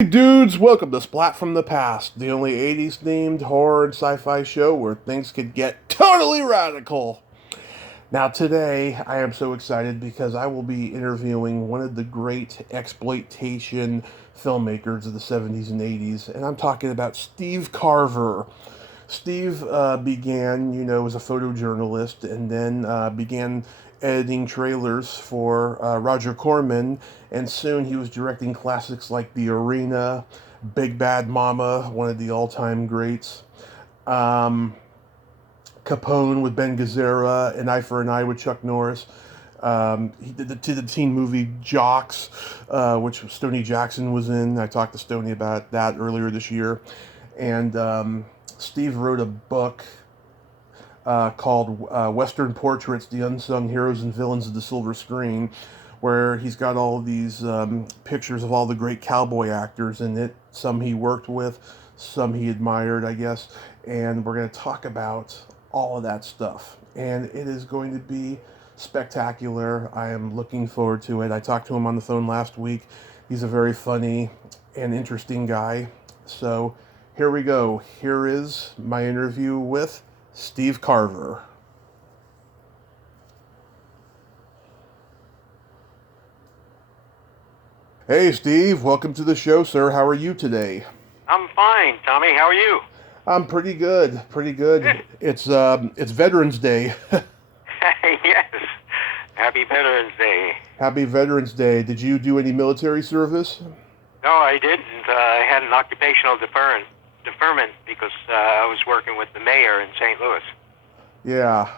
Hey dudes, welcome to Splat from the Past, the only 80s themed horror and sci-fi show where things could get totally radical. Now today, I am so excited because I will be interviewing one of the great exploitation filmmakers of the 70s and 80s, and I'm talking about Steve Carver. Steve began, as a photojournalist and then began editing trailers for Roger Corman, and soon he was directing classics like The Arena, Big Bad Mama, one of the all time greats, um, Capone with Ben Gazzara, An Eye for an Eye with Chuck Norris. He did the teen movie Jocks, which Stoney Jackson was in. I talked to Stoney about that earlier this year. And Steve wrote a book called Western Portraits, The Unsung Heroes and Villains of the Silver Screen, where he's got all of these pictures of all the great cowboy actors in it. Some he worked with, some he admired, I guess. And we're going to talk about all of that stuff. And it is going to be spectacular. I am looking forward to it. I talked to him on the phone last week. He's a very funny and interesting guy. So here we go. Here is my interview with Steve Carver. Hey, Steve. Welcome to the show, sir. How are you today? I'm fine, Tommy. How are you? I'm pretty good. Pretty good. Good. It's Veterans Day. Yes. Happy Veterans Day. Happy Veterans Day. Did you do any military service? No, I didn't. I had an occupational deferment because I was working with the mayor in St. Louis. Yeah.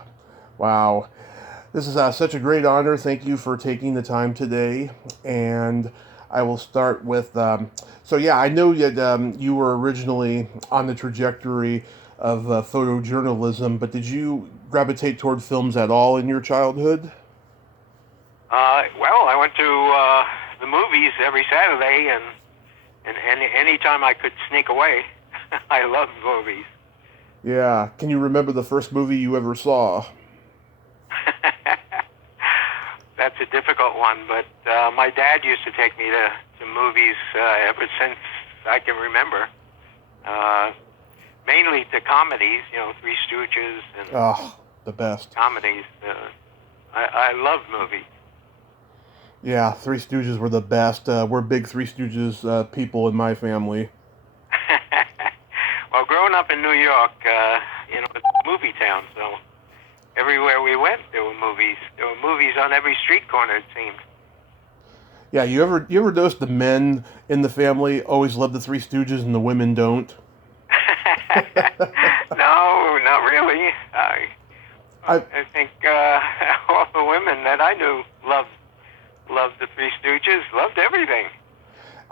Wow. This is such a great honor. Thank you for taking the time today. And I will start with so, yeah, I know that you were originally on the trajectory of photojournalism, but did you gravitate toward films at all in your childhood? Well, I went to the movies every Saturday, and any time I could sneak away. I love movies. Yeah. Can you remember the first movie you ever saw? That's a difficult one, but my dad used to take me to movies ever since I can remember. Mainly to comedies, Three Stooges and Oh, the best. comedies. I love movies. Yeah, Three Stooges were the best. We're big Three Stooges people in my family. Well, growing up in New York, it's a movie town, so everywhere we went, there were movies. There were movies on every street corner, it seemed. Yeah, you ever notice the men in the family always love the Three Stooges and the women don't? No, not really. I I think all the women that I knew loved the Three Stooges, loved everything.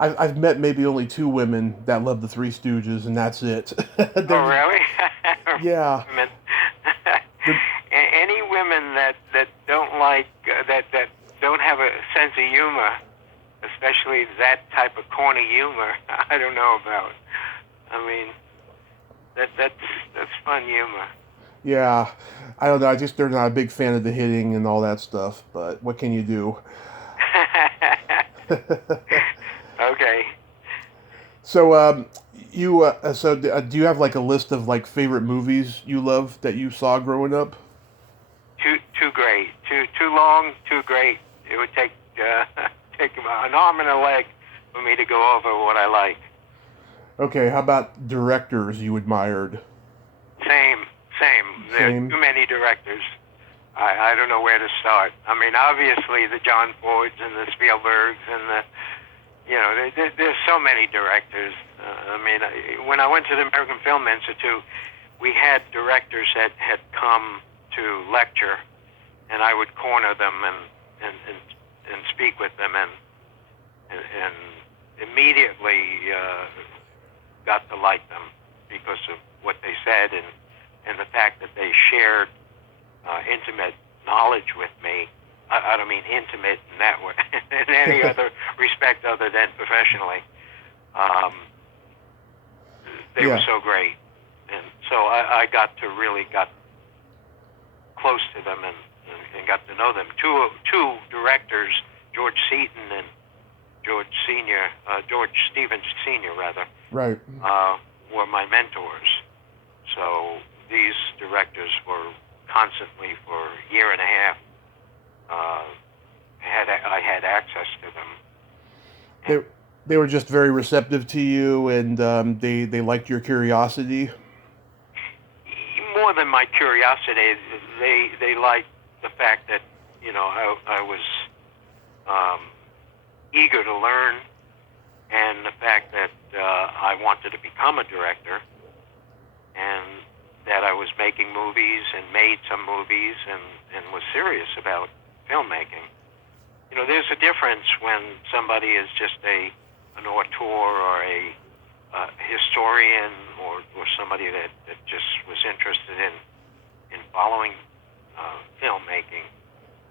I've met maybe only two women that love the Three Stooges, and that's it. Oh, really? Yeah. Women. The, Any women that don't like that don't have a sense of humor, especially that type of corny humor, I don't know about. I mean, that's fun humor. yeah, I don't know. They're not a big fan of the hitting and all that stuff. But what can you do? Okay. So, do you have like a list of like favorite movies you love that you saw growing up? Too great. Too long. Too great. It would take take an arm and a leg for me to go over what I like. Okay, how about directors you admired? Same. There are Same. too many directors. I don't know where to start. I mean, obviously the John Fords and the Spielbergs and there's so many directors. When I went to the American Film Institute, we had directors that had come to lecture, and I would corner them and speak with them, and immediately got to like them because of what they said and the fact that they shared intimate knowledge with me. I don't mean intimate in that way, in any other respect other than professionally. They were Yeah. so great, and so I got close to them and got to know them. Two directors, George Seaton and George Stevens Sr. rather, Right. were my mentors. So these directors were constantly for a year and a half. I had access to them. They were just very receptive to you, and they liked your curiosity. More than my curiosity, they liked the fact that I was eager to learn, and the fact that I wanted to become a director, and that I was making movies and made some movies and was serious about filmmaking. There's a difference when somebody is just an auteur or a historian or somebody that just was interested in following filmmaking,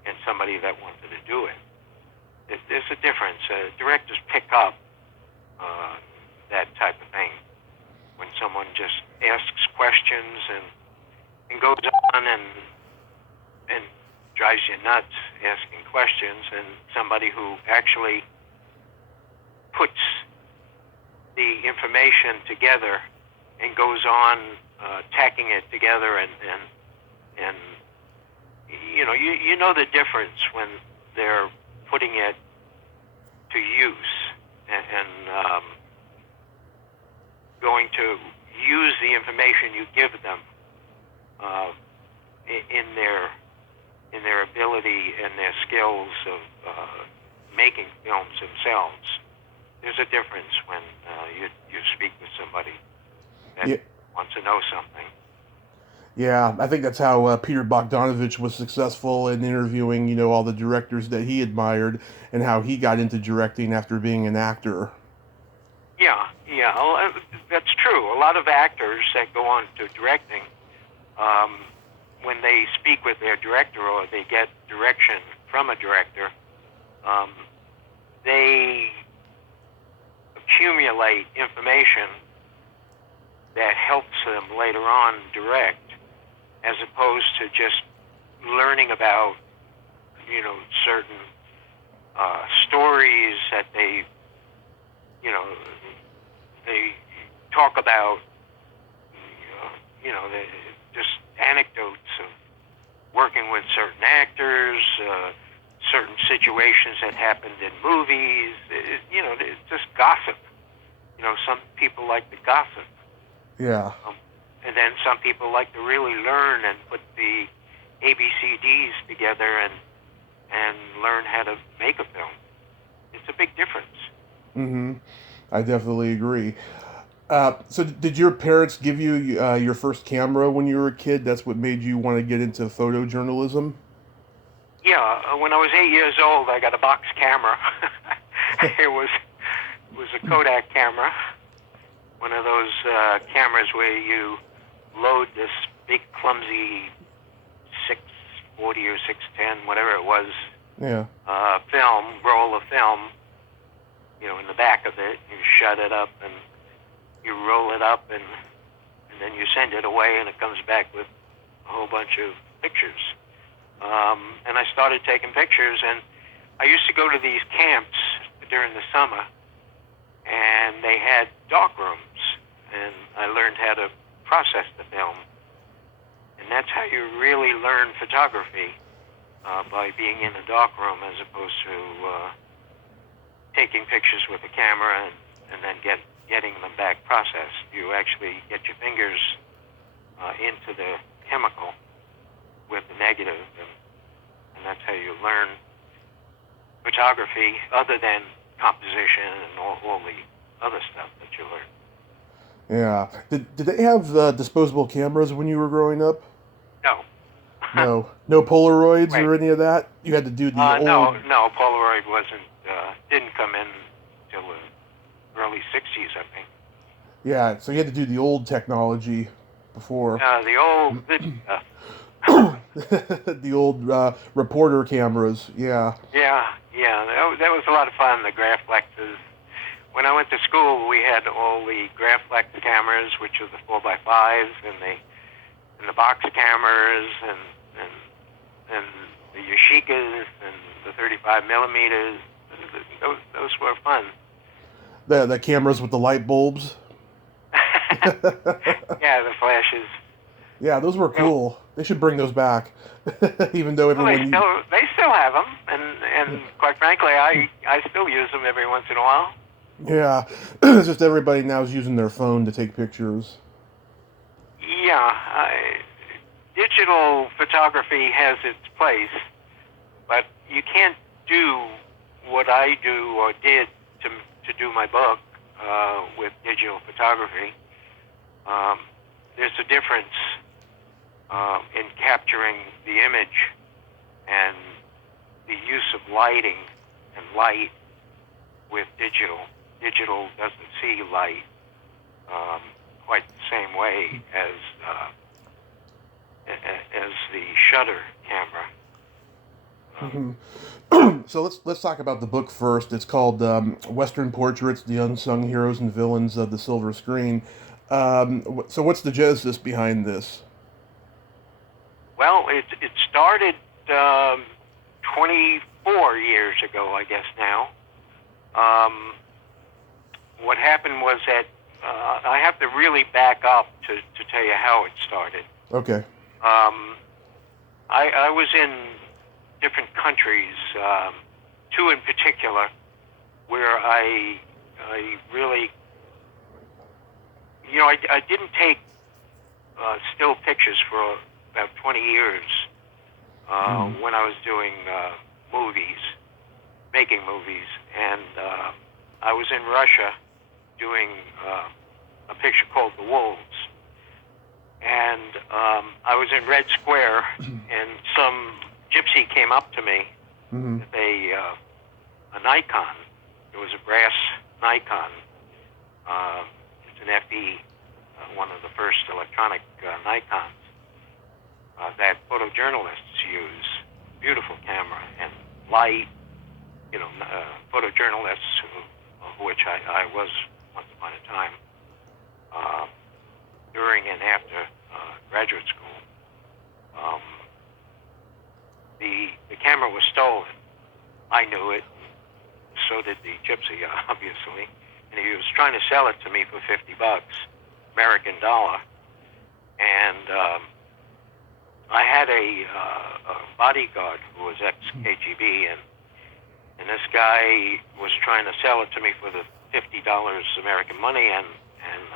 and somebody that wanted to do it. There's a difference. Directors pick up that type of thing when someone just asks questions and goes on and drives you nuts asking questions, and somebody who actually puts the information together and goes on tacking it together and you know the difference when they're putting it to use and going to use the information you give them in their ability and their skills of making films themselves. There's a difference when you speak with somebody that wants to know something. Yeah, I think that's how Peter Bogdanovich was successful in interviewing, all the directors that he admired, and how he got into directing after being an actor. Yeah, well, that's true. A lot of actors that go on to directing, when they speak with their director or they get direction from a director, they accumulate information that helps them later on direct, as opposed to just learning about, certain stories that they talk about, just anecdotes of working with certain actors, certain situations that happened in movies. It's just gossip. Some people like to gossip. Yeah. And then some people like to really learn and put the ABCDs together and learn how to make a film. It's a big difference. Mm-hmm. I definitely agree. So did your parents give you your first camera when you were a kid? That's what made you want to get into photojournalism? Yeah, when I was 8 years old, I got a box camera. It was a Kodak camera, one of those cameras where you load this big clumsy 640 or 610, whatever it was, roll of film, in the back of it. You shut it up and you roll it up and then you send it away, and it comes back with a whole bunch of pictures. And I started taking pictures, and I used to go to these camps during the summer, and they had dark rooms, and I learned how to process the film. And that's how you really learn photography, by being in a dark room as opposed to taking pictures with a camera and then getting them back processed. You actually get your fingers into the chemical with the negative, and that's how you learn photography, other than composition and all the other stuff that you learn. Yeah. Did they have disposable cameras when you were growing up? No. No Polaroids Right. or any of that? You had to do the old... No, Polaroid didn't come in till the early 60s, I think. Yeah, so you had to do the old technology before. The old stuff. The old reporter cameras, yeah. Yeah, that was a lot of fun, the Graflexes. When I went to school, we had all the Graflex cameras, which are the 4x5s, and the box cameras, and the Yashicas, and the 35 millimeters. those were fun. The cameras with the light bulbs. Yeah, the flashes. Yeah, those were Well, cool. They should bring those back. Even though everyone. they still have them, and quite frankly, I still use them every once in a while. Yeah, it's just everybody now is using their phone to take pictures. Yeah, digital photography has its place, but you can't do what I do or did to do my book with digital photography. There's a difference in capturing the image and the use of lighting and light with digital. Digital doesn't see light quite the same way as the shutter camera. So let's talk about the book first. It's called Western Portraits: The Unsung Heroes and Villains of the Silver Screen. So what's the genesis behind this? Well, it started 24 years ago, I guess now. What happened was that I have to really back up to tell you how it started. Okay. I was in different countries, two in particular, where I really, I didn't take still pictures for about 20 years when I was doing movies, making movies, and I was in Russia doing a picture called The Wolves. And I was in Red Square, and some gypsy came up to me with a Nikon. It was a brass Nikon. It's an FE, one of the first electronic Nikons that photojournalists use. Beautiful camera and light. Photojournalists, of which I was once upon a time, during and after graduate school. The camera was stolen. I knew it. So did the gypsy, obviously. And he was trying to sell it to me for $50, American dollar. And I had a bodyguard who was ex-KGB, and this guy was trying to sell it to me for the $50 American money, and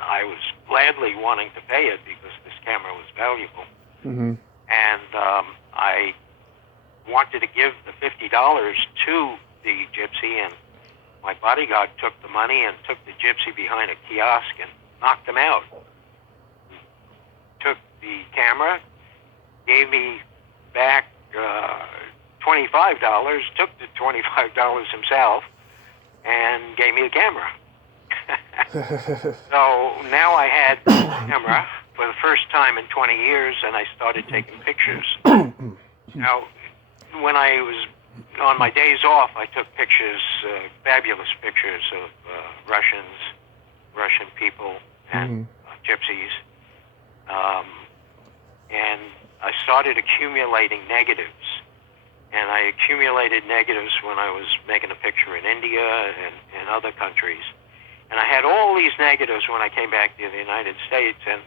I was gladly wanting to pay it because this camera was valuable. Mm-hmm. And I wanted to give the $50 to the gypsy, and my bodyguard took the money and took the gypsy behind a kiosk and knocked him out. He took the camera, gave me back $25, took the $25 himself, and gave me the camera. So now I had the camera for the first time in 20 years, and I started taking pictures. Now, when I was on my days off, I took pictures, fabulous pictures of Russian people and gypsies. And I started accumulating negatives. And I accumulated negatives when I was making a picture in India and other countries. And I had all these negatives when I came back to the United States, and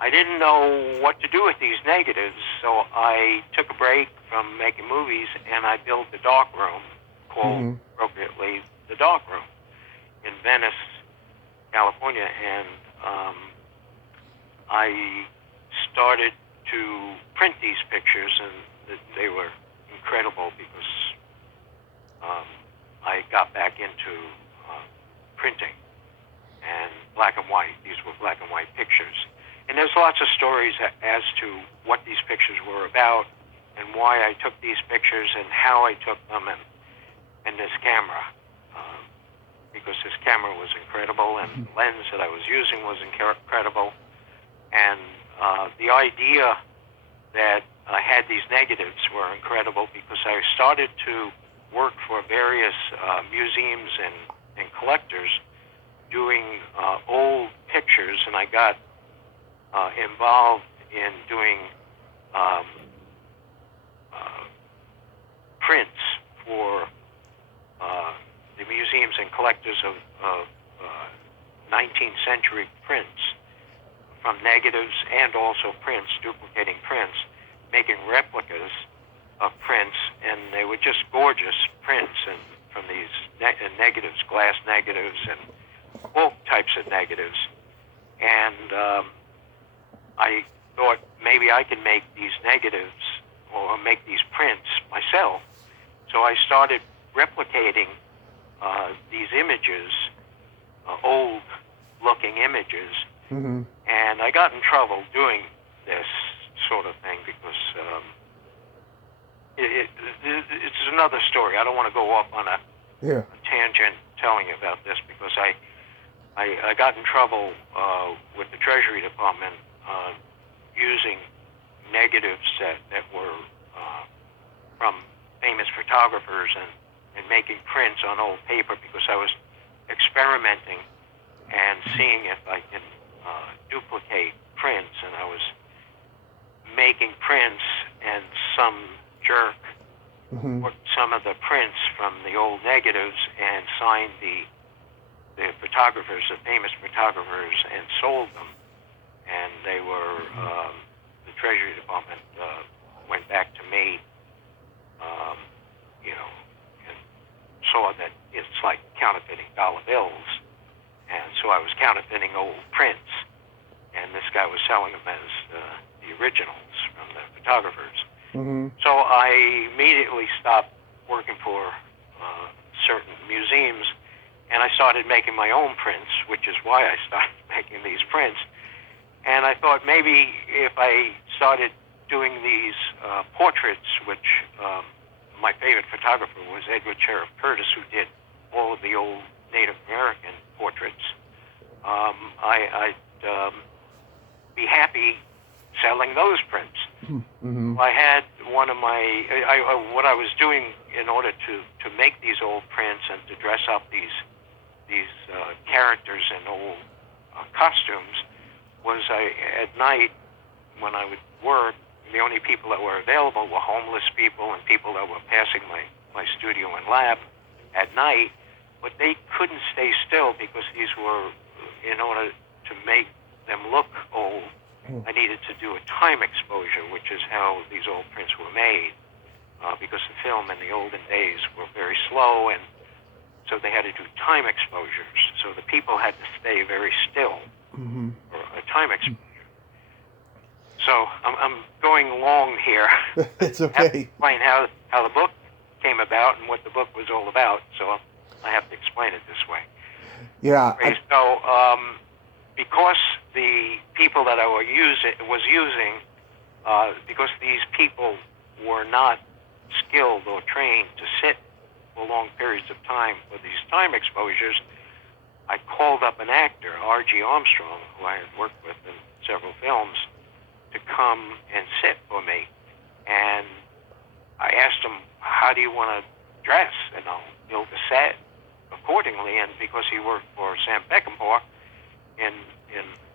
I didn't know what to do with these negatives, so I took a break from making movies, and I built a darkroom called, appropriately, the Darkroom in Venice, California, and I started to print these pictures, and they were incredible because I got back into printing and black and white. These were black and white pictures. And there's lots of stories as to what these pictures were about and why I took these pictures and how I took them and this camera. Because this camera was incredible and the lens that I was using was incredible. And the idea that I had these negatives were incredible because I started to work for various museums and collectors doing old pictures, and I got involved in doing prints for the museums and collectors of 19th century prints, from negatives and also prints, duplicating prints, making replicas of prints, and they were just gorgeous prints, and from these negatives, glass negatives, and all types of negatives. And I thought maybe I could make these negatives or make these prints myself. So I started replicating these images, old-looking images, Mm-hmm. and I got in trouble doing this sort of thing because it's another story. I don't want to go off on a tangent telling you about this because I got in trouble with the Treasury Department using negatives that were from famous photographers and making prints on old paper because I was experimenting and seeing if I can duplicate prints, and I was making prints, and some jerk took some of the prints from the old negatives and signed the photographers, the famous photographers, and sold them. And they were, the Treasury Department went back to me, and saw that it's like counterfeiting dollar bills. And so I was counterfeiting old prints, and this guy was selling them as the originals from the photographers. Mm-hmm. So I immediately stopped working for certain museums, and I started making my own prints, which is why I started making these prints. And I thought maybe if I started doing these portraits, which my favorite photographer was Edward Sheriff Curtis, who did all of the old Native American portraits, I'd be happy selling those prints. Mm-hmm. I had one of my, what I was doing in order to make these old prints and to dress up these characters in old costumes was at night when I would work, the only people that were available were homeless people and people that were passing my studio and lab at night, but they couldn't stay still because these were, in order to make them look old, I needed to do a time exposure, which is how these old prints were made, because the film in the olden days were very slow, and so they had to do time exposures. So the people had to stay very still for a time exposure. So I'm going long here. It's okay. I have to explain how the book came about and what the book was all about, so I have to explain it this way. Yeah. So because the people that I was using, because these people were not skilled or trained to sit for long periods of time for these time exposures, I called up an actor, R.G. Armstrong, who I had worked with in several films, to come and sit for me. And I asked him, how do you want to dress? And I'll build a set accordingly. And because he worked for Sam Peckinpah in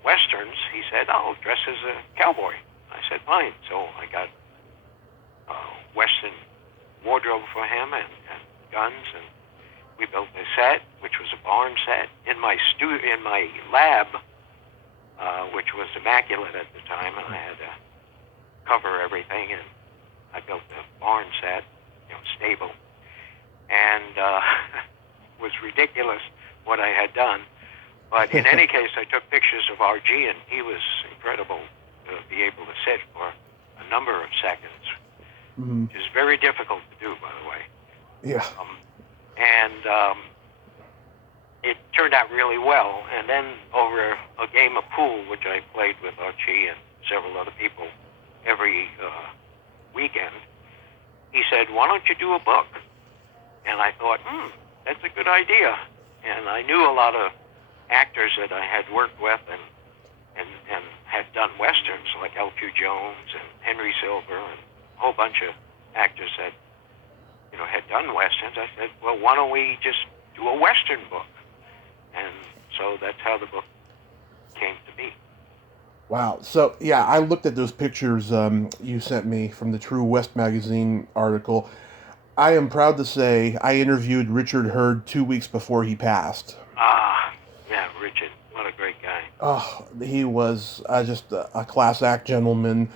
Westerns, he said, I'll dress as a cowboy. I said, fine. So I got a Western wardrobe for him and guns, and we built a set, which was a barn set. In my lab, which was immaculate at the time, and I had to cover everything, and I built a barn set, stable, and it was ridiculous what I had done. But in any case, I took pictures of RG, and he was incredible to be able to sit for a number of seconds, which is very difficult to do, by the way. Yeah. It turned out really well. And then over a game of pool, which I played with Archie and several other people every weekend, he said, why don't you do a book? And I thought, that's a good idea. And I knew a lot of actors that I had worked with and had done Westerns, like L.Q. Jones and Henry Silver and a whole bunch of actors that had done Westerns. I said, well, why don't we just do a Western book? And so that's how the book came to be. Wow. So, yeah, I looked at those pictures you sent me from the True West magazine article. I am proud to say I interviewed Richard Hurd 2 weeks before he passed. Ah, yeah, Richard, what a great guy. Oh, he was just a class act gentleman.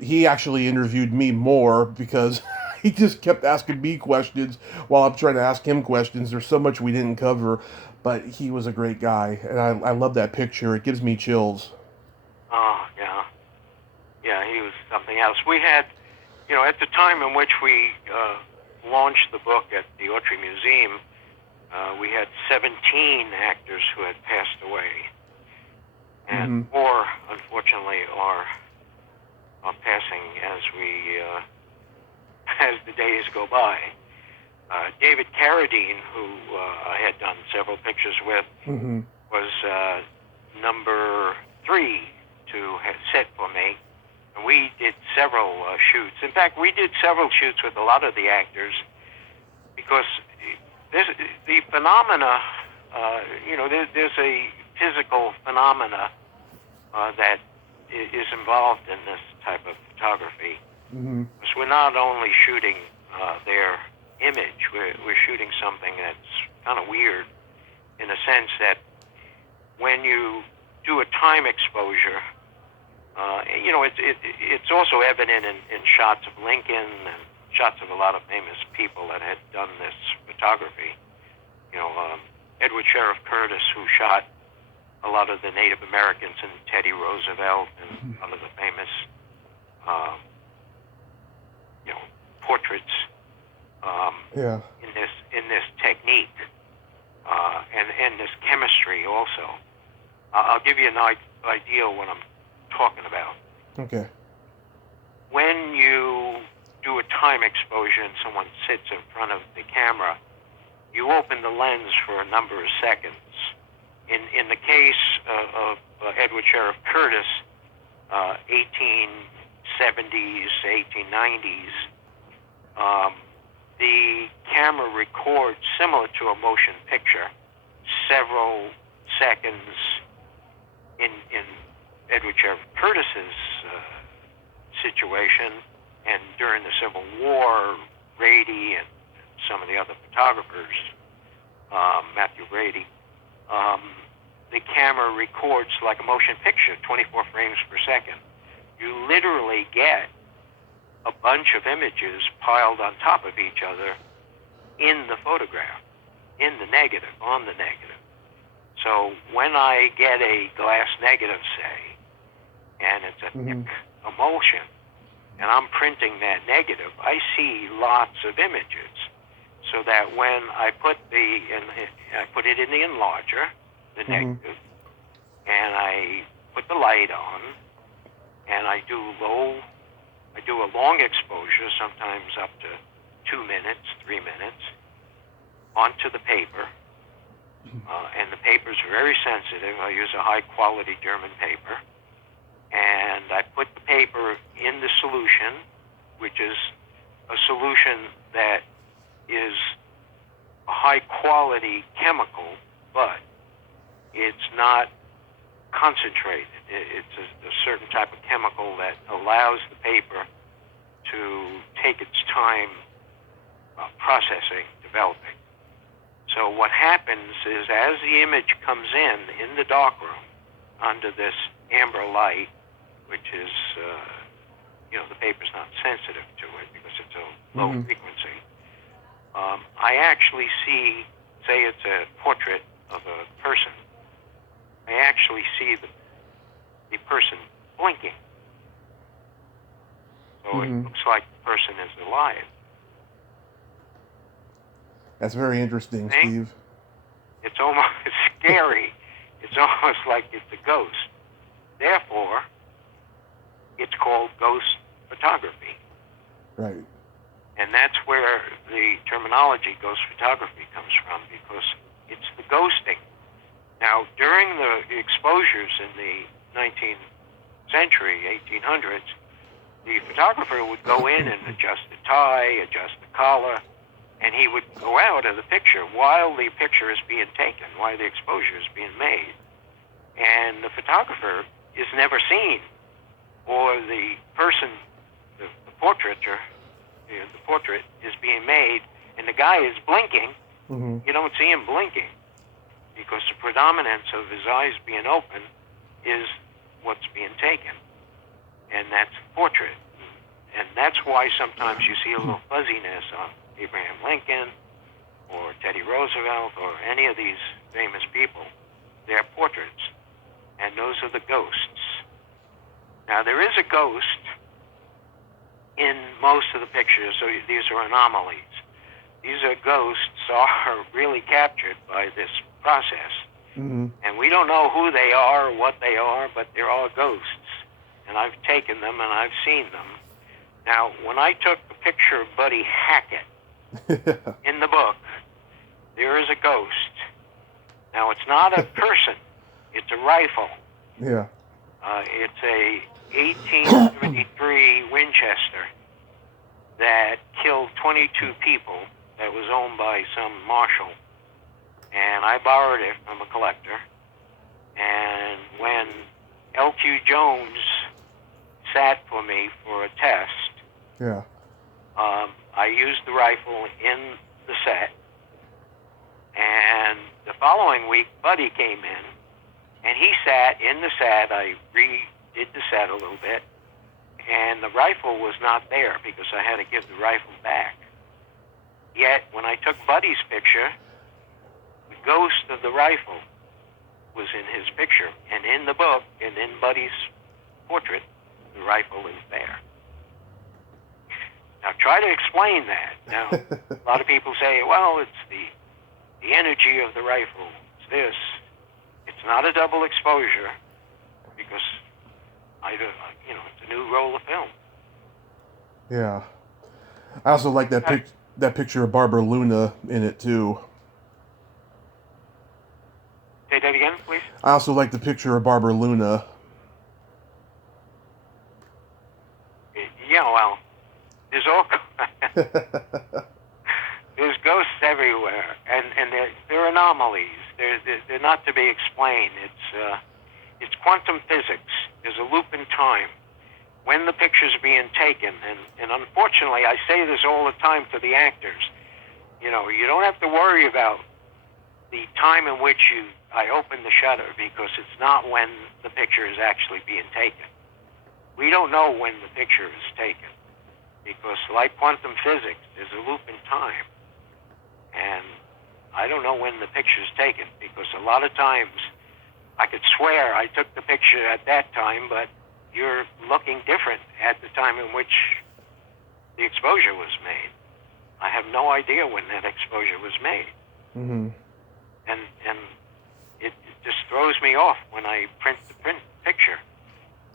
He actually interviewed me more because he just kept asking me questions while I'm trying to ask him questions. There's so much we didn't cover, but he was a great guy, and I love that picture. It gives me chills. Oh, yeah. Yeah, he was something else. We had, at the time in which we launched the book at the Autry Museum, we had 17 actors who had passed away. And four, unfortunately, are passing as as the days go by. David Carradine, who I had done several pictures with, was number 3 to set for me. And we did several shoots. In fact, we did several shoots with a lot of the actors because the phenomena, there's a physical phenomena that is involved in this type of photography. Because we're not only shooting their image, we're shooting something that's kind of weird in the sense that when you do a time exposure, it's also evident in shots of Lincoln and shots of a lot of famous people that had done this photography. Edward Sheriff Curtis, who shot a lot of the Native Americans and Teddy Roosevelt and one of the famous, portraits in this technique and this chemistry also. I'll give you an idea what I'm talking about. Okay. When you do a time exposure and someone sits in front of the camera, you open the lens for a number of seconds. In the case of Edward Sheriff Curtis, 1870s, 1890s, the camera records, similar to a motion picture, several seconds. In Edward Sheriff Curtis's situation, and during the Civil War, Rady and some of the other photographers, Matthew Rady, the camera records like a motion picture, 24 frames per second. You literally get a bunch of images piled on top of each other in the photograph, in the negative, on the negative. So when I get a glass negative, say, and it's a thick emulsion, and I'm printing that negative, I see lots of images. So that when I put I put it in the enlarger, the negative, and I put the light on, and I do a long exposure, sometimes up to 2 minutes, 3 minutes, onto the paper. And the paper is very sensitive. I use a high-quality German paper. And I put the paper in the solution, which is a solution that is a high-quality chemical, but it's not concentrated. It's a certain type of chemical that allows the paper to take its time processing, developing. So what happens is as the image comes in the darkroom, under this amber light, which is, the paper's not sensitive to it because it's a low frequency, I actually see, say it's a portrait of a person, I actually see the person blinking. So it looks like the person is alive. That's very interesting, Steve. It's almost scary. It's almost like it's a ghost. Therefore, it's called ghost photography. Right. And that's where the terminology ghost photography comes from, because it's the ghosting. Now, during the exposures in the 19th century, 1800s, the photographer would go in and adjust the tie, adjust the collar, and he would go out of the picture while the picture is being taken, while the exposure is being made. And the photographer is never seen, or the person, the portraiture, the portrait is being made, and the guy is blinking, Mm-hmm. you don't see him blinking because the predominance of his eyes being open is what's being taken, and that's the portrait. And that's why sometimes you see a little fuzziness on Abraham Lincoln or Teddy Roosevelt or any of these famous people. They're portraits, and those are the ghosts. Now, there is a ghost in most of the pictures, so these are anomalies. These are ghosts are really captured by this process. Mm-hmm. And we don't know who they are or what they are, but they're all ghosts. And I've taken them and I've seen them. Now, when I took the picture of Buddy Hackett in the book, there is a ghost. Now, it's not a person. It's a rifle. Yeah. It's a 1873 Winchester that killed 22 people that was owned by some marshal. And I borrowed it from a collector. And when L.Q. Jones sat for me for a test, Yeah. I used the rifle in the set. And the following week, Buddy came in, and he sat in the set. I redid the set a little bit, and the rifle was not there because I had to give the rifle back. Yet, when I took Buddy's picture, the ghost of the rifle was in his picture. And in the book, and in Buddy's portrait, the rifle is there. Now, try to explain that. Now, a lot of people say, well, it's the energy of the rifle. It's this. It's not a double exposure because, it's a new roll of film. Yeah. I also like that picture of Barbara Luna in it too. Say that again, please. I also like the picture of Barbara Luna. Yeah, well, there's all there's ghosts everywhere, and they're anomalies. They're not to be explained. It's quantum physics. There's a loop in time when the picture's being taken, and unfortunately, I say this all the time to the actors. You don't have to worry about the time in which I open the shutter because it's not when the picture is actually being taken. We don't know when the picture is taken because, like quantum physics, there's a loop in time. And I don't know when the picture is taken because a lot of times I could swear I took the picture at that time, but you're looking different at the time in which the exposure was made. I have no idea when that exposure was made. Mm-hmm. And it just throws me off when I print the picture.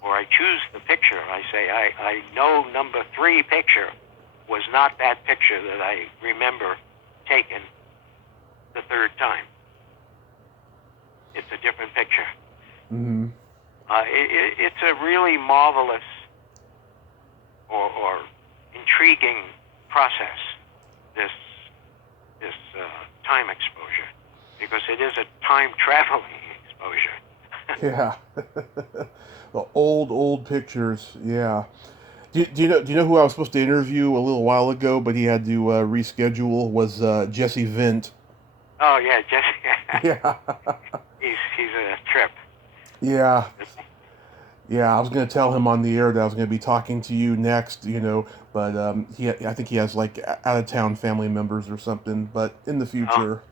Or I choose the picture. I say, I know number 3 picture was not that picture that I remember taken the 3rd time. It's a different picture. Mm-hmm. It's a really marvelous or intriguing process, this time exposure, because it is a time-traveling exposure. Yeah. The old pictures. Yeah. Do you know who I was supposed to interview a little while ago, but he had to reschedule? Was Jesse Vint. Oh yeah, Jesse. Yeah. He's a trip. Yeah. Yeah, I was going to tell him on the air that I was going to be talking to you next, but I think he has like out of town family members or something. But in the future,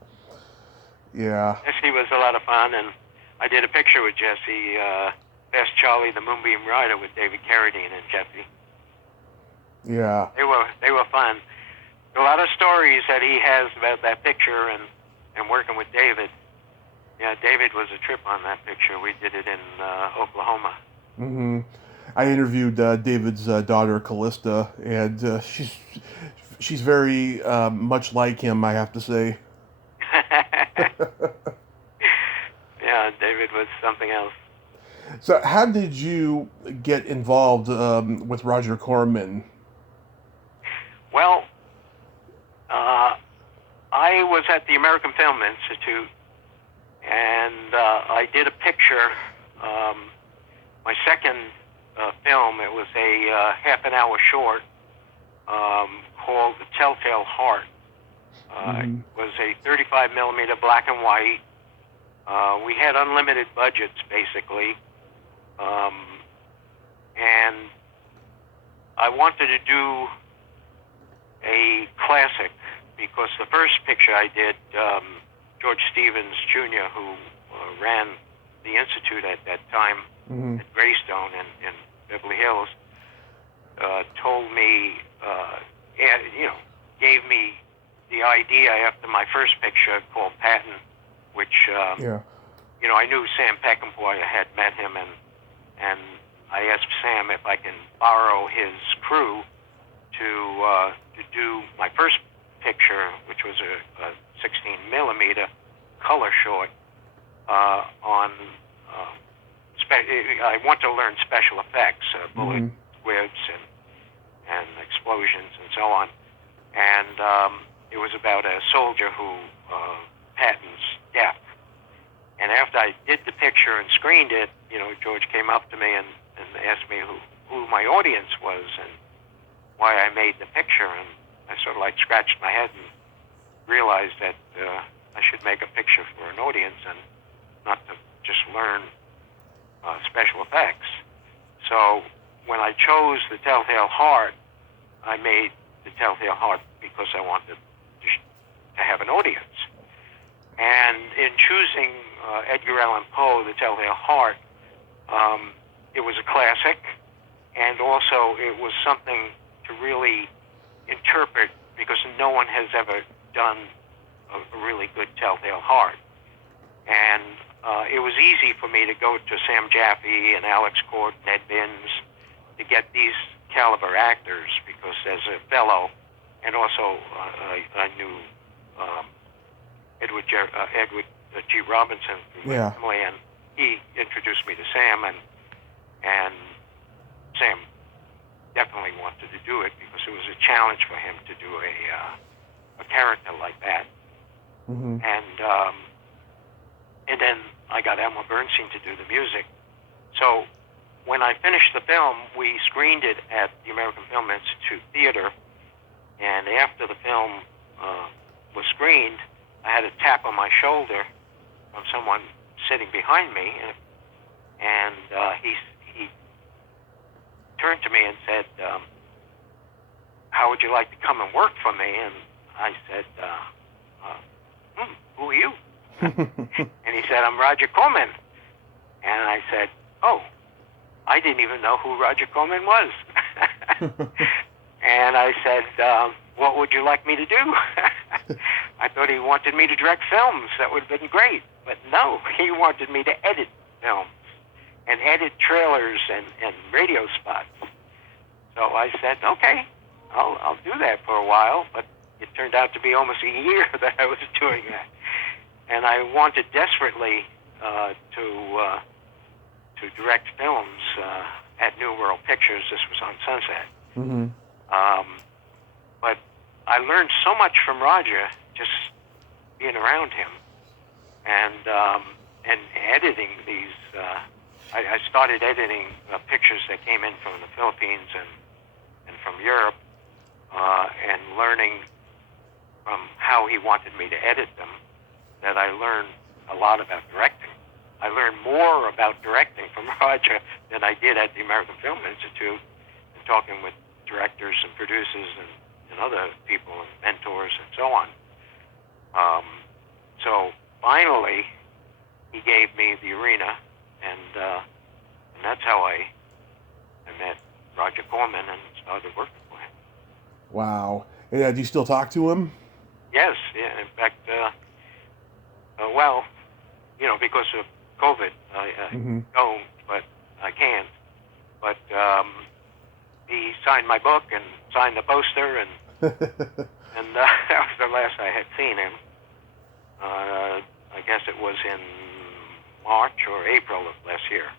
yeah. Jesse was a lot of fun, and I did a picture with Jesse. Best Charlie the Moonbeam Rider with David Carradine and Jesse. Yeah. They were fun. A lot of stories that he has about that picture and working with David. Yeah, David was a trip on that picture. We did it in Oklahoma. Mm-hmm. I interviewed David's daughter Callista, and she's very much like him, I have to say. Yeah, David was something else. So, how did you get involved with Roger Corman? Well, I was at the American Film Institute, and I did a picture. My second film, it was a half an hour short called The Telltale Heart. It was a 35 millimeter black and white. We had unlimited budgets, basically. And I wanted to do a classic because the first picture I did, George Stevens Jr., who ran the Institute at that time at Greystone in Beverly Hills, told me, gave me the idea after my first picture called Patton, which, I knew Sam Peckinpah. I had met him, and I asked Sam if I can borrow his crew to do my first picture, which was a 16 millimeter color short on. I want to learn special effects, bullet squibs and explosions and so on. And it was about a soldier who Patton's death. And after I did the picture and screened it, George came up to me and asked me who my audience was and why I made the picture. And I sort of scratched my head and realized that I should make a picture for an audience and not to just learn special effects. So when I chose The Telltale Heart, I made The Telltale Heart because I wanted to have an audience. And in choosing Edgar Allan Poe, The Telltale Heart, it was a classic, and also it was something to really interpret because no one has ever done a really good Telltale Heart. And it was easy for me to go to Sam Jaffe and Alex Court and Ed Binns to get these caliber actors because as a fellow, and also I knew Edward G. Robinson from my family, and he introduced me to Sam, and Sam definitely wanted to do it because it was a challenge for him to do a character like that. And then I got Elmer Bernstein to do the music. So when I finished the film, we screened it at the American Film Institute Theater, and after the film was screened, I had a tap on my shoulder from someone sitting behind me, and he turned to me and said, how would you like to come and work for me? And I said, who are you? And he said, I'm Roger Corman. And I said, oh, I didn't even know who Roger Corman was. And I said, what would you like me to do? I thought he wanted me to direct films. That would have been great. But no, he wanted me to edit films and edit trailers and radio spots. So I said, okay, I'll do that for a while. But it turned out to be almost a year that I was doing that. And I wanted desperately to direct films at New World Pictures. This was on Sunset. But I learned so much from Roger just being around him and editing these. I started editing pictures that came in from the Philippines and from Europe, and learning from how he wanted me to edit them, that I learned a lot about directing. I learned more about directing from Roger than I did at the American Film Institute, and talking with directors and producers and other people and mentors and so on. So finally, he gave me the arena, and that's how I met Roger Corman and started working for him. Wow. And do you still talk to him? Yes. Yeah. In fact, well, because of COVID, I don't, but I can't. But he signed my book and signed the poster, and and that was the last I had seen him. I guess it was in March or April of last year.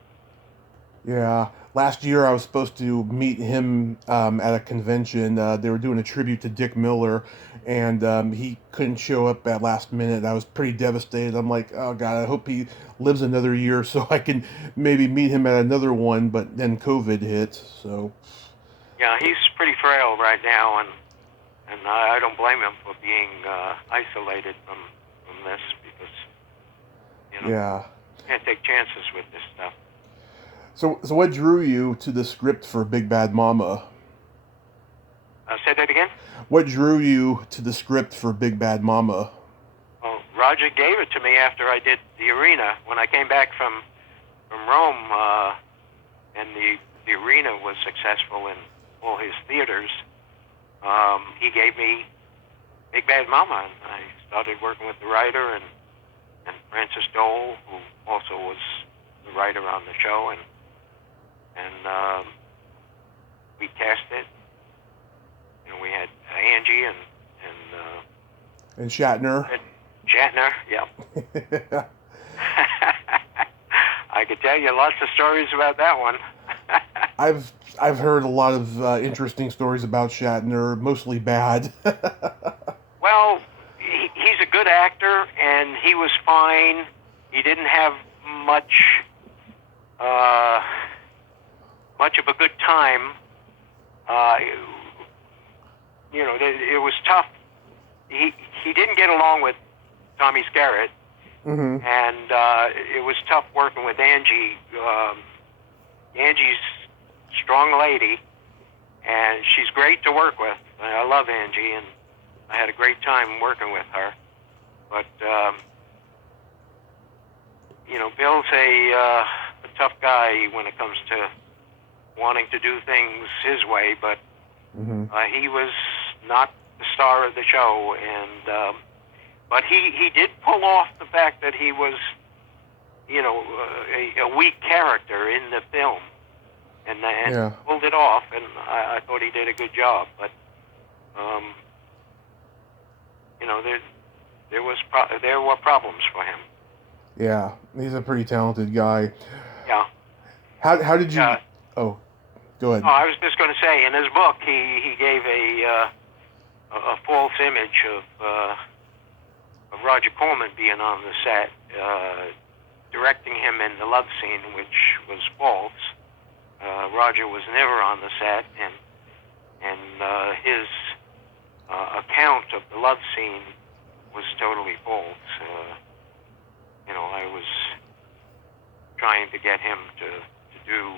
Yeah. Last year I was supposed to meet him at a convention. They were doing a tribute to Dick Miller, and he couldn't show up at last minute. I was pretty devastated. I'm like, oh God, I hope he lives another year so I can maybe meet him at another one, but then COVID hit, so... Yeah, he's pretty frail right now, And I don't blame him for being isolated from this because, you know, Yeah. you can't take chances with this stuff. So what drew you to the script for Big Bad Mama? Say that again? What drew you to the script for Big Bad Mama? Well, Roger gave it to me after I did the Arena. When I came back from Rome, and the Arena was successful in all his theaters, he gave me Big Bad Mama, and I started working with the writer and Francis Dole, who also was the writer on the show, and we cast it. You know, we had Angie And Shatner. Shatner, yeah. I could tell you lots of stories about that one. I've heard a lot of interesting stories about Shatner, mostly bad. Well, he's a good actor, and he was fine. He didn't have much of a good time. You know, it was tough. He didn't get along with Tommy Skerritt, Mm-hmm. and it was tough working with Angie. Angie's a strong lady, and she's great to work with. I love Angie, and I had a great time working with her. But you know, Bill's a tough guy when it comes to wanting to do things his way, but Mm-hmm. he was not the star of the show, and but he did pull off the fact that he was, you know, a weak character in the film, and Yeah. pulled it off, and I thought he did a good job. But you know, there were problems for him. Yeah, he's a pretty talented guy. Yeah. How did you? Oh, go ahead. Oh, I was just going to say, in his book, he gave a false image of Roger Corman being on the set, directing him in the love scene, which was false. Roger was never on the set, and his account of the love scene was totally false. You know, I was trying to get him to do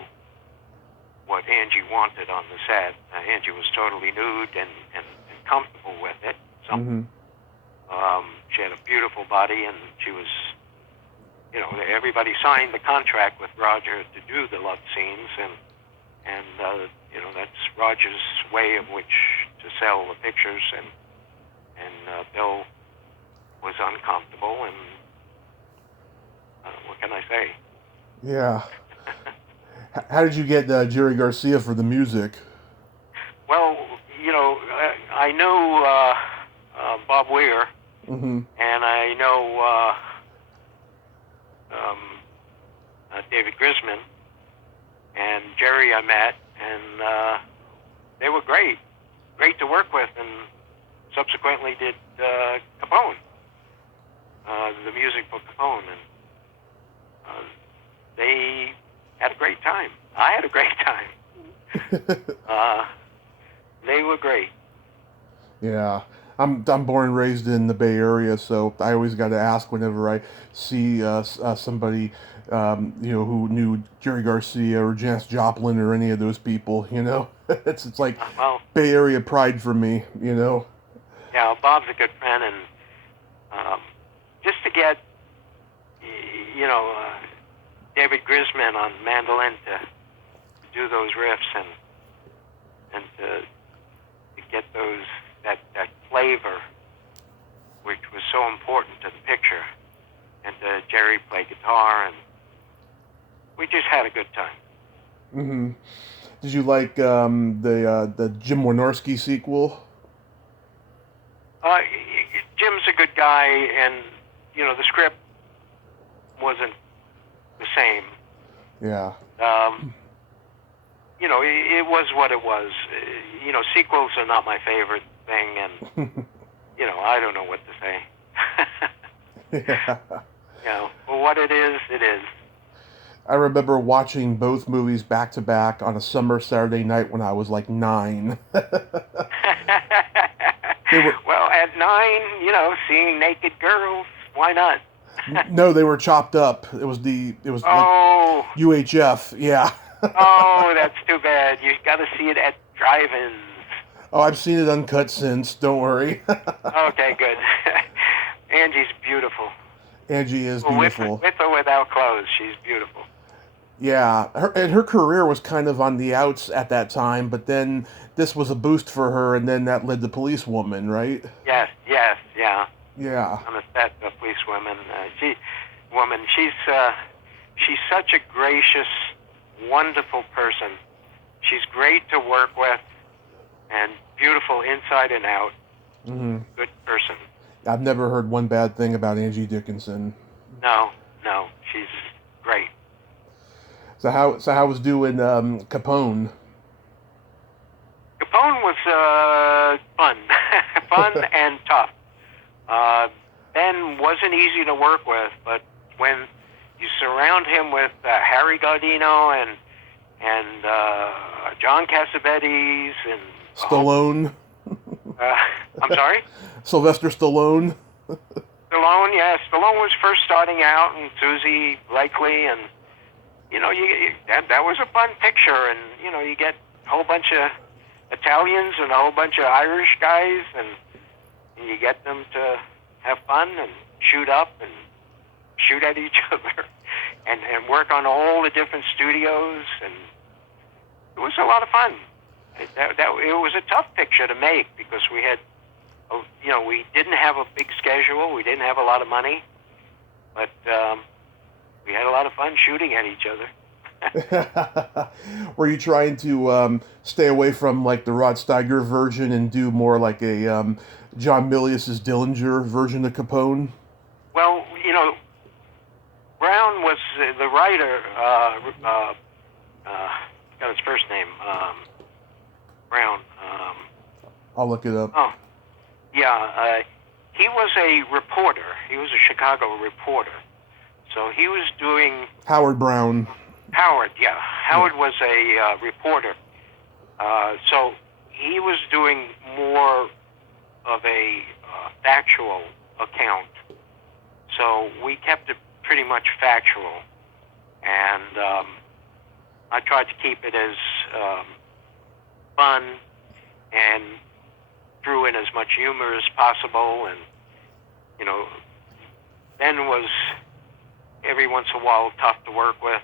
what Angie wanted on the set. Angie was totally nude and comfortable with it. So, Mm-hmm. she had a beautiful body, and she was, you know, everybody signed the contract with Roger to do the love scenes, and you know, that's Roger's way of which to sell the pictures, and Bill was uncomfortable, and what can I say? Yeah. How did you get Jerry Garcia for the music? Well, you know, I knew Bob Weir, Mm-hmm. and I know David Grisman, and Jerry I met, and they were great to work with, and subsequently did Capone, the music for Capone, and they had a great time. I had a great time. They were great. Yeah. I'm born and raised in the Bay Area, so I always got to ask whenever I see somebody, you know, who knew Jerry Garcia or Janis Joplin or any of those people. You know, it's like Well, Bay Area pride for me. You know. yeah, Bob's a good friend, and just to get, you know, David Grisman on mandolin to do those riffs and to get that flavor, which was so important to the picture, and Jerry played guitar, and we just had a good time. Mm-hmm. Did you like the Jim Wynorski sequel? Jim's a good guy, and you know, the script wasn't the same. Yeah. You know, it was what it was. You know, sequels are not my favorite thing, and you know, I don't know what to say. Yeah. You know, for what it is, it is. I remember watching both movies back to back on a summer Saturday night when I was like 9. They were Well, at 9, seeing naked girls, why not? no, they were chopped up. It was like Oh, UHF. Yeah. oh, that's too bad. You got to see it at drive-ins. Oh, I've seen it uncut since. Don't worry. Okay, good. Angie's beautiful. Angie is Well, beautiful. with or without clothes, she's beautiful. Yeah, her career was kind of on the outs at that time, but then this was a boost for her, and then that led to Policewoman, right? Yes, yes, yeah. Yeah. On the set of Policewoman, she's such a gracious, wonderful person. She's great to work with, and beautiful inside and out. Hmm. Good person. I've never heard one bad thing about Angie Dickinson. No, she's great. So how was doing Capone? Capone was fun, fun and tough. Ben wasn't easy to work with, but when you surround him with Harry Gaudino and John Cassavetes and Stallone. I'm sorry, Sylvester Stallone. Stallone. Yeah, Stallone was first starting out, and Susie Blakely, and that was a fun picture, and you get a whole bunch of Italians and a whole bunch of Irish guys, and you get them to have fun and shoot up and shoot at each other and work on all the different studios, and it was a lot of fun. It was a tough picture to make because we had, we didn't have a big schedule, we didn't have a lot of money, but we had a lot of fun shooting at each other. Were you trying to stay away from like the Rod Steiger version and do more like a John Milius's Dillinger version of Capone? Well, Brown was the writer. Got his first name. Brown. I'll look it up. Oh, yeah. He was a reporter. He was a Chicago reporter. So he was doing... Howard Brown. Howard, yeah. Howard was a reporter. So he was doing more of a factual account. So we kept it pretty much factual. And I tried to keep it as fun and threw in as much humor as possible. And, Ben was every once in a while tough to work with.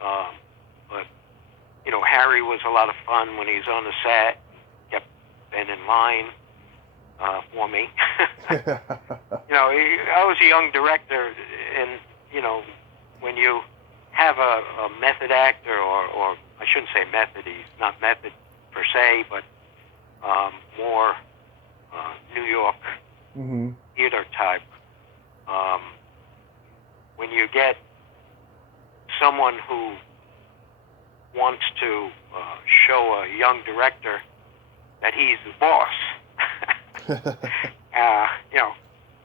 But, Harry was a lot of fun when he was on the set. Kept Ben in line for me. I was a young director, and, when you have a method actor, or I shouldn't say method, he's not method per se, but more New York theater type. When you get someone who wants to show a young director that he's the boss,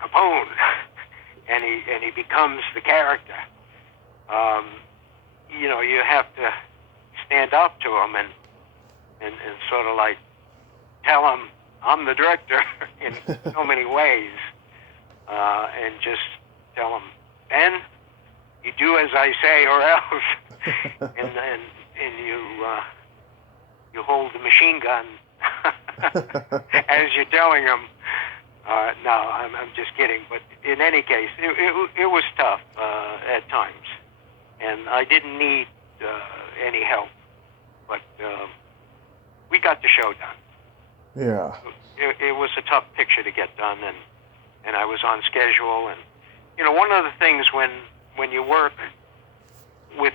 Capone, and he becomes the character, you have to stand up to him and sort of like tell him I'm the director in so many ways, and just tell him, Ben, you do as I say or else, and you hold the machine gun as you're telling him. No, I'm just kidding. But in any case, it was tough at times, and I didn't need any help. But we got the show done. Yeah. It was a tough picture to get done, and I was on schedule. And one of the things when you work with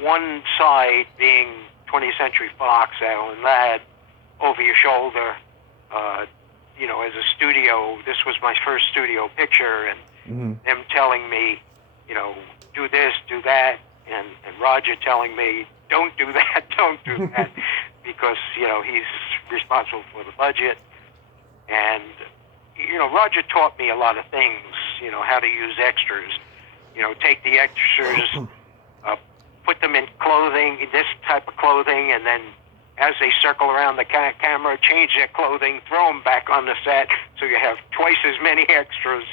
one side being 20th Century Fox, Alan Ladd, over your shoulder, as a studio, this was my first studio picture, and them telling me, do this, do that, and Roger telling me, don't do that, don't do that, because, he's responsible for the budget. And, Roger taught me a lot of things, how to use extras, take the extras, put them in clothing, this type of clothing, and then as they circle around the camera, change their clothing, throw them back on the set, so you have twice as many extras.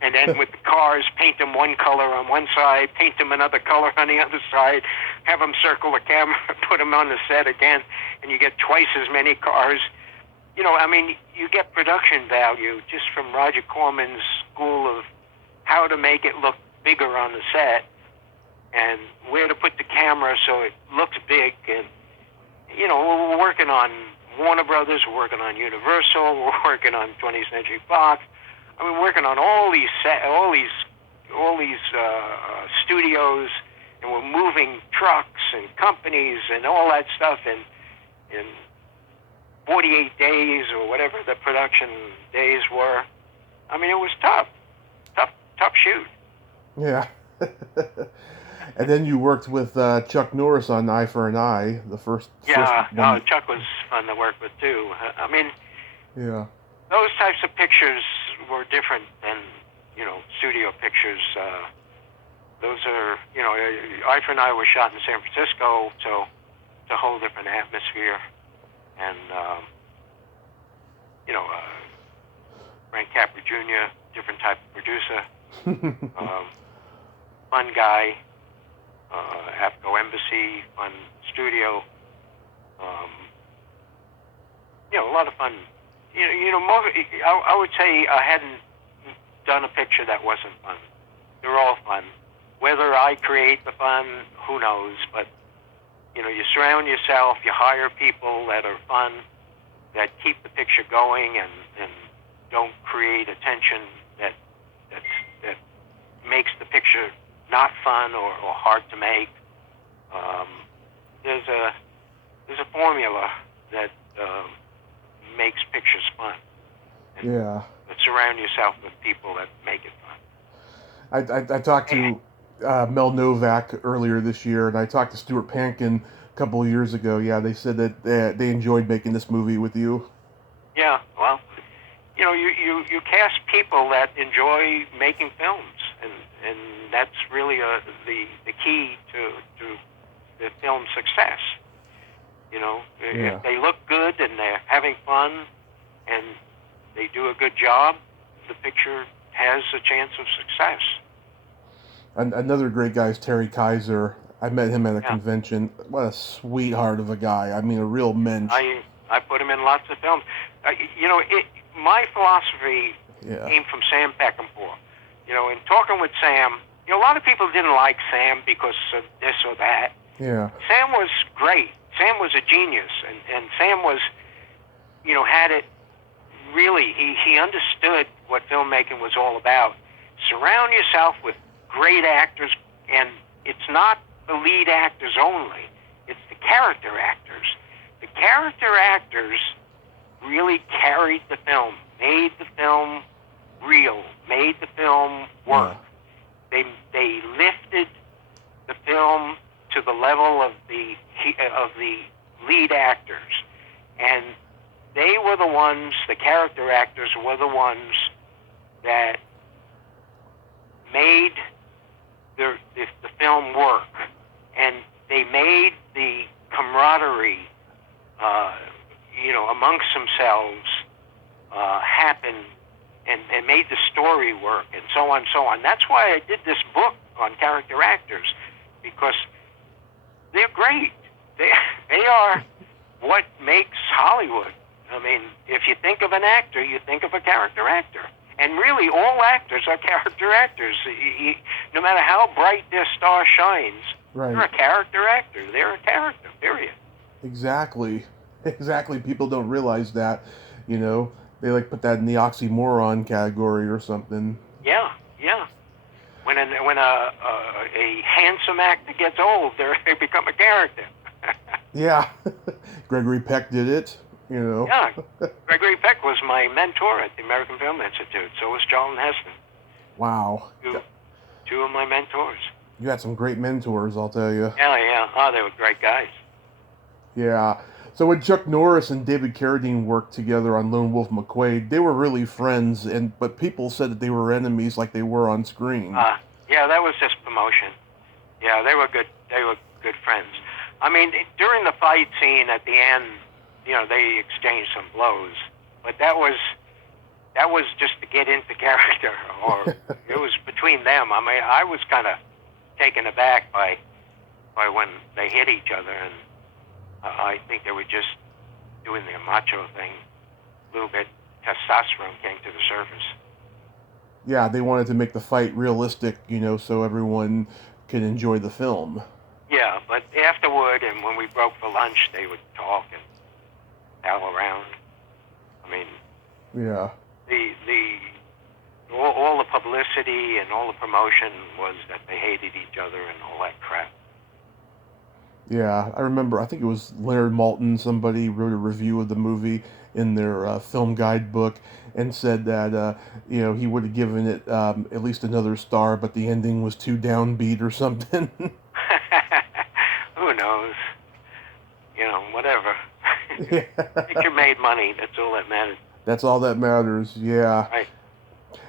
And then with the cars, paint them one color on one side, paint them another color on the other side, have them circle the camera, put them on the set again, and you get twice as many cars. You know, I mean, you get production value just from Roger Corman's school of how to make it look bigger on the set and where to put the camera so it looks big. And, you know, we're working on Warner Brothers, we're working on Universal, we're working on 20th Century Fox. I mean, working on all these studios, and we're moving trucks and companies and all that stuff in 48 days or whatever the production days were. I mean, it was tough shoot. Yeah. And then you worked with Chuck Norris on Eye for an Eye, the first. Yeah, one. Chuck was fun to work with too. I mean, yeah, those types of pictures were different than, you know, studio pictures. Those are, you know, Eye for an Eye was shot in San Francisco, so it's a whole different atmosphere. And, you know, Frank Capra Jr., different type of producer, fun guy, APCO Embassy, fun studio. You know, a lot of fun. You know, I would say I hadn't done a picture that wasn't fun. They're all fun. Whether I create the fun, who knows? But, you know, you surround yourself, you hire people that are fun, that keep the picture going and don't create a tension that makes the picture not fun or hard to make. There's a formula that makes pictures fun. And yeah. surround yourself with people that make it fun. I talked to Mel Novak earlier this year, and I talked to Stuart Pankin a couple of years ago. Yeah, they said that they enjoyed making this movie with you. Yeah, well, you know, you cast people that enjoy making films, and that's really the key to the film's success. You know, yeah. If they look good and they're having fun and they do a good job, the picture has a chance of success. Another great guy is Terry Kaiser. I met him at a convention. What a sweetheart of a guy. I mean, a real mensch. I put him in lots of films. You know, my philosophy came from Sam Peckinpah. You know, in talking with Sam, you know, a lot of people didn't like Sam because of this or that. Yeah. Sam was great. Sam was a genius, and Sam was, you know, had it really. He understood what filmmaking was all about. Surround yourself with great actors, and it's not the lead actors only. It's the character actors. The character actors really carried the film, made the film real, made the film work. Yeah. They lifted the film to the level of the lead actors, and they were the ones. The character actors were the ones that made the film work, and they made the camaraderie, you know, amongst themselves happen, and made the story work, and so on, so on. That's why I did this book on character actors, because they're great. They are what makes Hollywood. I mean, if you think of an actor, you think of a character actor. And really, all actors are character actors. No matter how bright their star shines, right. They're a character actor. They're a character, period. Exactly. People don't realize that, you know. They like put that in the oxymoron category or something. Yeah. When a handsome actor gets old, they become a character. Yeah. Gregory Peck did it, you know. Yeah. Gregory Peck was my mentor at the American Film Institute. So was Charlton Heston. Wow. Two of my mentors. You had some great mentors, I'll tell you. Yeah. Oh, they were great guys. Yeah. So when Chuck Norris and David Carradine worked together on Lone Wolf McQuade, they were really friends, but people said that they were enemies like they were on screen. Yeah, that was just promotion. Yeah, they were good. They were good friends. I mean, during the fight scene at the end, they exchanged some blows, but that was just to get into character, or it was between them. I mean, I was kind of taken aback by when they hit each other, and I think they were just doing their macho thing. A little bit testosterone came to the surface. Yeah, they wanted to make the fight realistic, so everyone could enjoy the film. Yeah, but afterward, and when we broke for lunch, they would talk and pal around. I mean, yeah, all the publicity and all the promotion was that they hated each other and all that crap. Yeah, I remember, I think it was Leonard Maltin, somebody wrote a review of the movie in their film guidebook and said that, he would have given it at least another star, but the ending was too downbeat or something. Who knows? Whatever. Yeah. Picture made money, that's all that matters. That's all that matters, yeah. Right.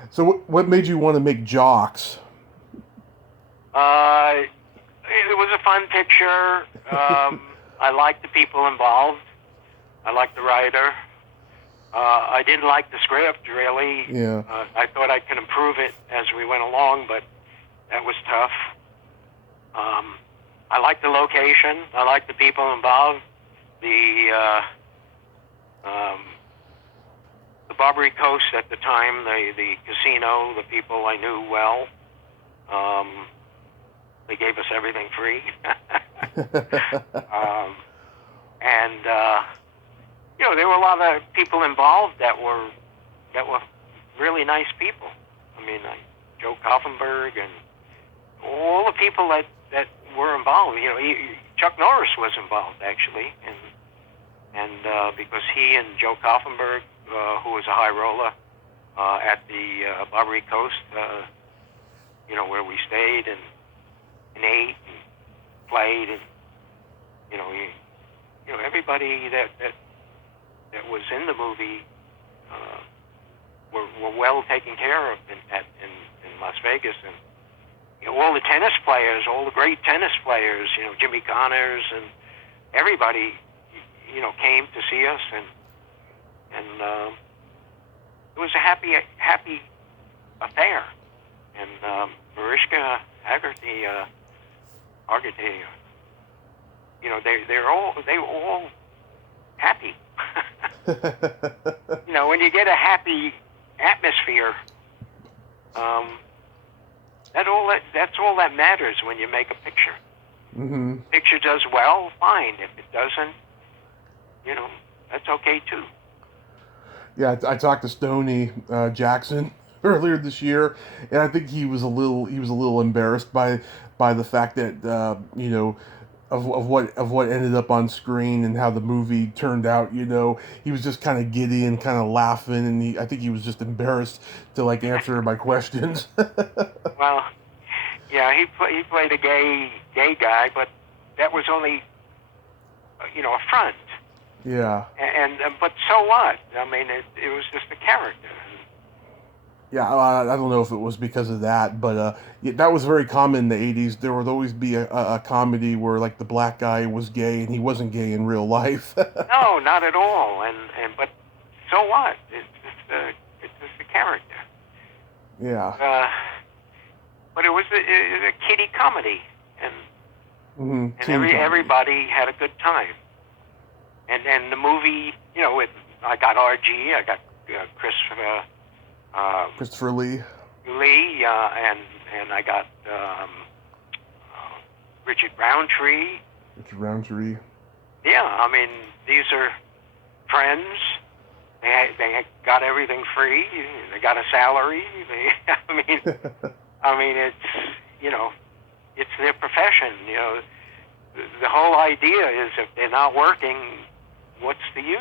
So what made you want to make Jocks? It was a fun picture. I liked the people involved. I liked the writer. I didn't like the script, really. Yeah. I thought I could improve it as we went along, but that was tough. I liked the location. I liked the people involved. The Barbary Coast at the time, the casino, the people I knew well. They gave us everything free. And there were a lot of people involved that were really nice people. I mean, Joe Kaufenberg and all the people that were involved. Chuck Norris was involved, actually, and because he and Joe Kaufenberg, who was a high roller at the Barbary Coast, where we stayed and ate and played, and everybody that was in the movie were well taken care of in Las Vegas, and all the tennis players, all the great tennis players, Jimmy Connors and everybody, came to see us, and it was a happy affair, and Mariska Haggerty. They were all happy. When you get a happy atmosphere, that's all that matters when you make a picture. Mm-hmm. Picture does well, fine. If it doesn't, that's okay too. Yeah, I talked to Stoney Jackson earlier this year, and I think he was a little embarrassed by the fact that of what ended up on screen and how the movie turned out. He was just kind of giddy and kind of laughing, and I think he was just embarrassed to answer my questions. Well, yeah, he played a gay guy, but that was only a front. Yeah. And but so what? I mean, it was just a character. Yeah, I don't know if it was because of that, but that was very common in the 80s. There would always be a comedy where the black guy was gay and he wasn't gay in real life. No, not at all. And but so what? It's just a character. Yeah. But it was a kiddie comedy, and Mm-hmm. and everybody had a good time. And the movie, I got RG, I got Christopher Lee, and I got Richard Roundtree. Yeah, I mean, these are friends. They got everything free. They got a salary. I mean, it's their profession. The whole idea is if they're not working, what's the use?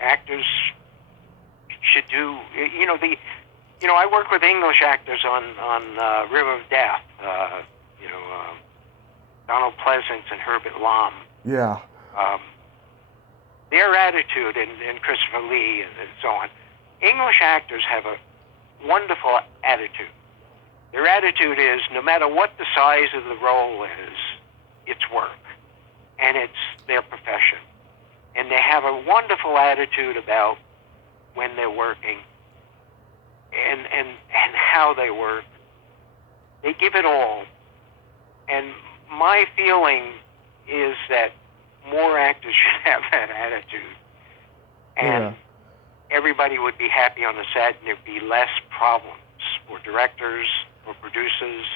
Actors should do. I work with English actors on River of Death. Donald Pleasance and Herbert Lom. Yeah. Their attitude, and Christopher Lee and so on. English actors have a wonderful attitude. Their attitude is, no matter what the size of the role is, it's work, and it's their profession. And they have a wonderful attitude about when they're working and how they work. They give it all. And my feeling is that more actors should have that attitude. And everybody would be happy on the set, and there'd be less problems for directors, for producers,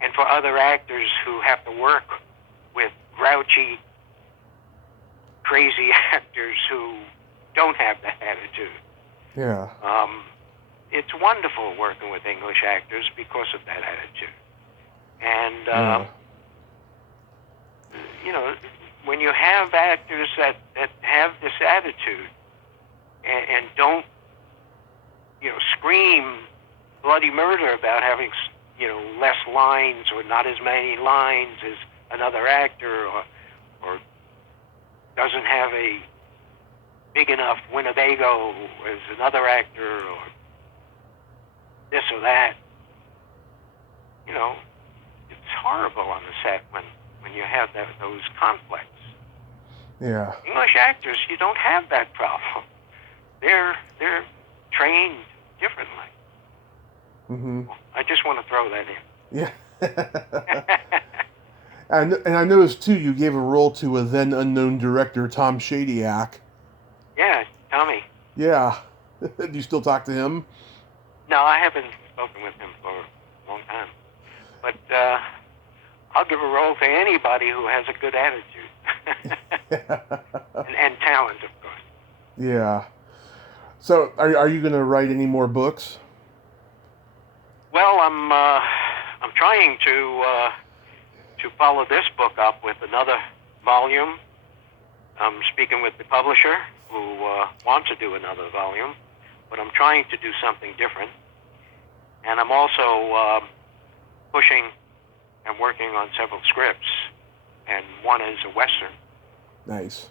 and for other actors who have to work with grouchy, crazy actors who don't have that attitude. Yeah. It's wonderful working with English actors because of that attitude. And, you know, when you have actors that have this attitude and don't, you know, scream bloody murder about having, you know, less lines or not as many lines as another actor, or doesn't have a big enough Winnebago as another actor, or this or that, you know, it's horrible on the set when you have those conflicts. Yeah. English actors, you don't have that problem. They're trained differently. Mm-hmm. I just want to throw that in. Yeah. And I noticed too, you gave a role to a then unknown director, Tom Shadyac. Yeah, Tommy. Yeah. Do you still talk to him? No, I haven't spoken with him for a long time. But I'll give a role to anybody who has a good attitude. and talent, of course. Yeah. So, are you going to write any more books? Well, I'm trying to follow this book up with another volume. I'm speaking with the publisher who wants to do another volume, but I'm trying to do something different. And I'm also pushing and working on several scripts, and one is a Western. Nice.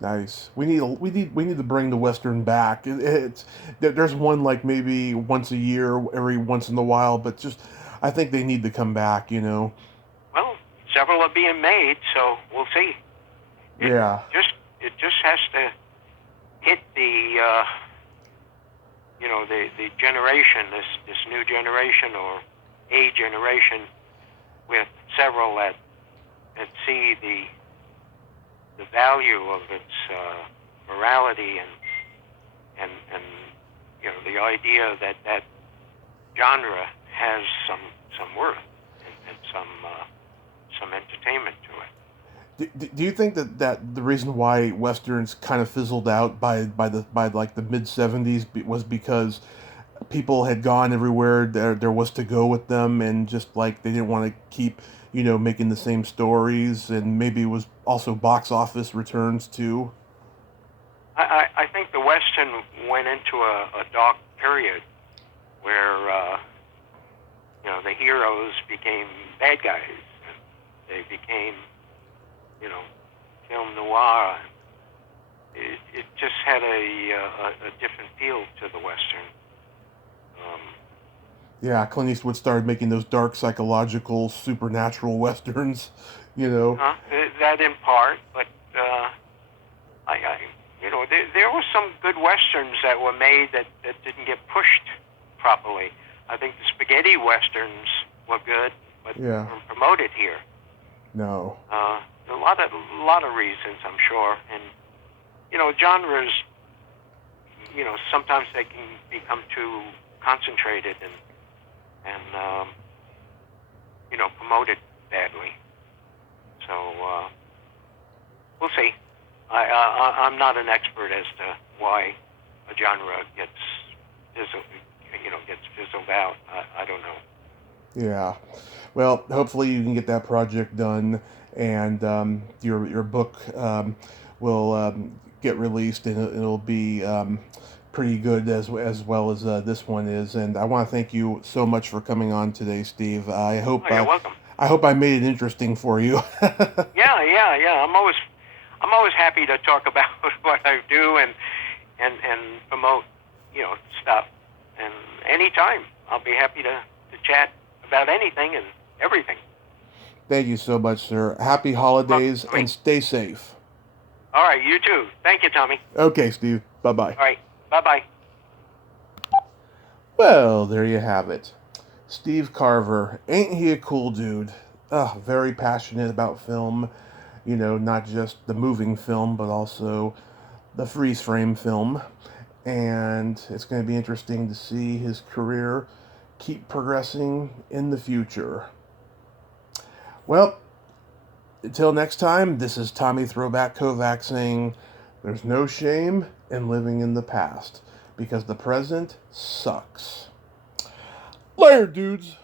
Nice. We need to bring the Western back. There's one like maybe once a year, every once in a while, but just I think they need to come back. You know. Well, several are being made, so we'll see. It just has to hit the the generation, this new generation or a generation, with several that see the value of its morality and you know, the idea that genre has some worth and some entertainment to it. Do you think that the reason why westerns kind of fizzled out by like the mid '70s was because people had gone everywhere there was to go with them, and just like they didn't want to keep, you know, making the same stories, and maybe it was also box office returns too? I think the Western went into a dark period where you know, the heroes became bad guys. They became, you know, film noir. It just had a different feel to the Western. Yeah, Clint Eastwood started making those dark, psychological, supernatural westerns, you know. That in part, but you know, there were some good westerns that were made that didn't get pushed properly. I think the spaghetti westerns were good, but weren't promoted here. No. A lot of reasons, I'm sure, and you know, genres. You know, sometimes they can become too concentrated and you know, promoted badly. So we'll see. I'm not an expert as to why a genre gets fizzled out. I don't know. Yeah. Well, hopefully you can get that project done, and your book will get released, and it'll be pretty good as well as this one is. And I want to thank you so much for coming on today, Steve. I hope you're welcome. I hope I made it interesting for you. Yeah. I'm always happy to talk about what I do and promote, you know, stuff. And anytime I'll be happy to chat about anything and everything. Thank you so much, sir. Happy holidays and stay safe. All right, you too. Thank you, Tommy. Okay, Steve. Bye-bye. All right, bye-bye. Well, there you have it. Steve Carver. Ain't he a cool dude? Very passionate about film. You know, not just the moving film, but also the freeze frame film. And it's going to be interesting to see his career keep progressing in the future. Well, until next time, this is Tommy Throwback Kovac saying there's no shame in living in the past because the present sucks. Later, dudes.